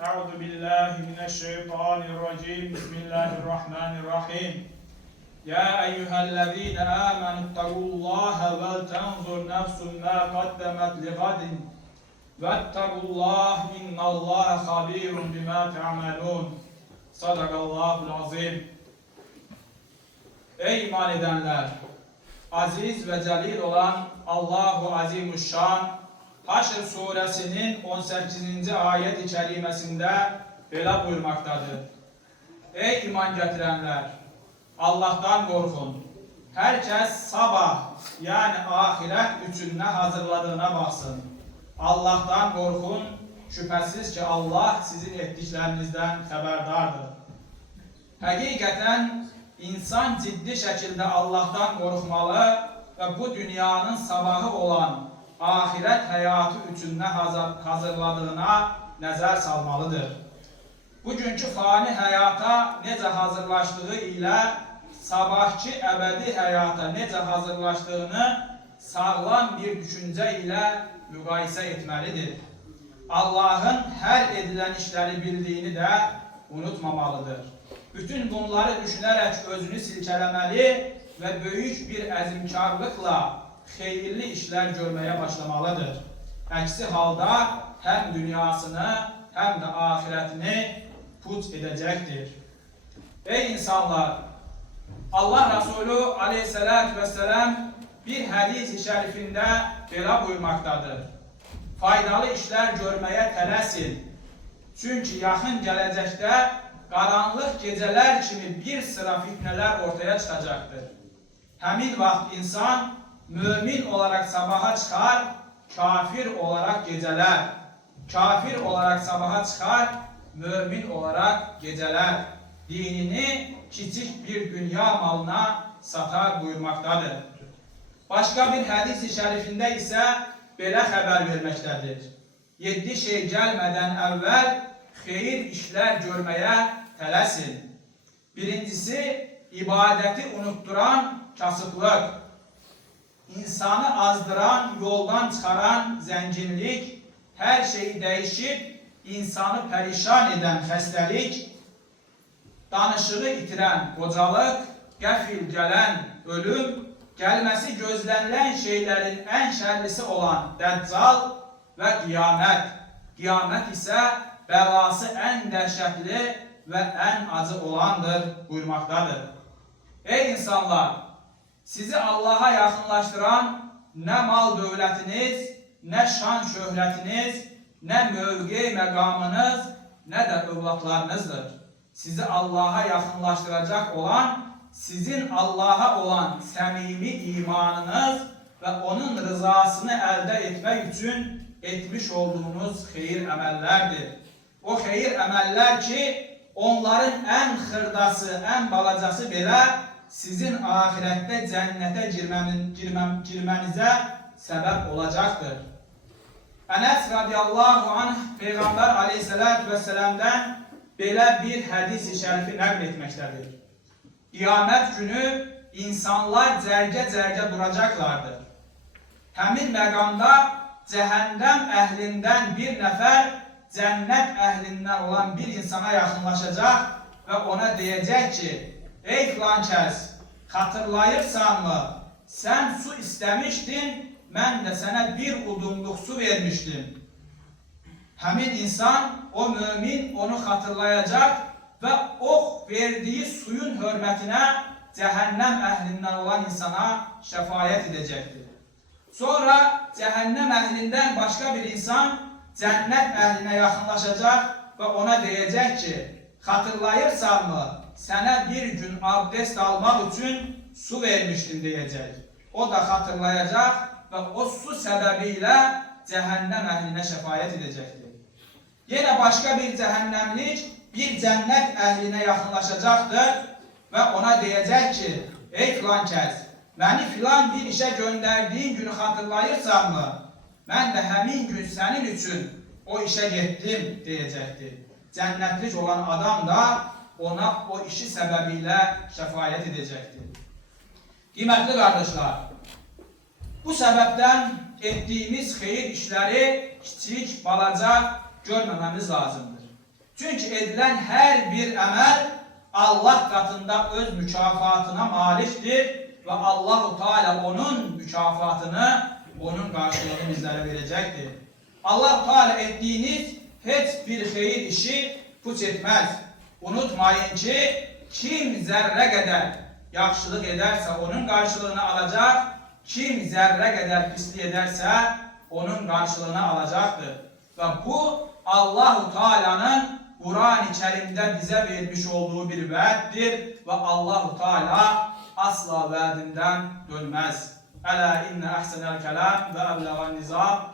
أعوذ بالله من الشيطان الرجيم بسم الله الرحمن الرحيم يا أيها الذين آمنوا اتقوا الله ولتنظر نفس ما قدمت لغد واتقوا الله إن الله خبير بما تعملون Sadakallahul azim. Ey iman edenler! Aziz ve celil olan Allahu Azimuşşan Haşr suresinin 18. ayet-i kerimesinde böyle buyurmaktadır. Ey iman getirenler! Allah'tan korkun. Herkes sabah yani ahiret için ne hazırladığına baksın. Allah'tan korkun. Şüphesiz ki Allah sizin ettiklerinizden haberdardır. Hakikaten insan ciddi şekilde Allah'tan korkmalı ve bu dünyanın sabahı olan ahiret hayatı için ne hazırladığına nəzər salmalıdır. Bugünkü fani hayata necə hazırlaştığı ile sabahki ebedi hayata necə hazırlaştığını sağlam bir düşünce ile müqayisə etmelidir. Allah'ın her edilen işleri bildiğini de unutmamalıdır. Bütün bunları düşünerek özünü silkelemeli ve büyük bir əzimkarlıkla xeyirli işler görmeye başlamalıdır. Əksi halda hem dünyasını hem de ahiretini put edecektir. Ey insanlar! Allah Resulü aleyhissalatü vesselam bir hadis-i şerifinde belə buyurmaktadır. Faydalı işler görmeye tələsin. Çünkü yakın gelecekte karanlık geceler kimi bir sıra fitneler ortaya çıkacaktır. Həmin vaxt insan mümin olarak sabaha çıkar, kafir olarak geceler. Kafir olarak sabaha çıkar, mümin olarak geceler. Dinini küçük bir dünya malına satar buyurmaktadır. Başka bir hadis-i şerifinde ise belə xəbər verməkdədir. 7 şey gəlmədən əvvəl xeyir işlər görməyə tələsin. Birincisi, ibadəti unutturan kasıblıq. İnsanı azdıran, yoldan çıxaran zənginlik, hər şeyi dəyişib, insanı pərişan edən xəstəlik, danışığı itirən qocalıq, qəfil gələn ölüm, gelmesi gözlenilen şeylerin en şerlisi olan Deccal ve kıyamet. Kıyamet ise belası en dehşetli ve en acı olandır buyurmaktadır. Ey insanlar! Sizi Allah'a yakınlaştıran ne mal dövlətiniz, ne şan şöhrətiniz, ne mövqe məqamınız, ne de övladlarınızdır. Sizi Allah'a yakınlaştıracak olan sizin Allah'a olan samimi imanınız ve onun rızasını elde etmek için etmiş olduğunuz hayır emellerdir. O hayır emeller ki onların en hırdası, en balacası bile sizin ahirette cennete girmenize sebep olacaktır. Enes radıyallahu anh Peygamber aleyhissalatü vesselam'dan böyle bir hadis-i şerifi nakl etmektedir. Kıyamet günü insanlar cərgə duracaklardır. Həmin məqamda cəhənnəm əhlindən bir nəfər cennet əhlindən olan bir insana yaxınlaşacaq ve ona diyecek ki, ey filan kəs, xatırlayırsanmı? Sen su istemiştin, mən de sana bir udumluq su vermiştim. Həmin insan, o mümin onu xatırlayacak ve o verdiği suyun hürmetine cehennem ehlinden olan insana şefaat edecektir. Sonra cehennem ehlinden başka bir insan cennet ehline yakınlaşacak ve ona diyecek ki, hatırlayırsan mı? Sana bir gün abdest almak için su vermiştim diyecek. O da hatırlayacak ve o su sebebiyle cehennem ehline şefaat edecektir. Yine başka bir cehennemlik bir cennet ehline yakınlaşacaktır ve ona diyecek ki, ey filan kəs, beni filan bir işe gönderdiğin günü hatırlayırsan mı? Ben de həmin gün senin için o işe gittim diyecektir. Cennetlik olan adam da ona o işi sebebiyle şefaat edecektir. Kıymetli kardeşler, bu sebepten ettiğimiz hayır işleri küçük, balaca görmememiz lazımdır. Çünkü edilen her bir emel Allah katında öz mükafatına maliktir ve Allahu Teala onun mükafatını, onun karşılığını bizlere verecektir. Allah Teala ettiğiniz hiçbir hayır işi puç etmez. Unutmayın ki kim zerre kadar yaxşılıq ederse onun karşılığını alacak, kim zerre kadar pislik ederse onun karşılığını alacaktır. Ve bu Allahu Teala'nın Kur'an-ı Kerim'de bize vermiş olduğu bir vaattir ve Allahu Teala asla vaadinden dönmez. Ela inne ahsenel kelam ve eblegan nizam.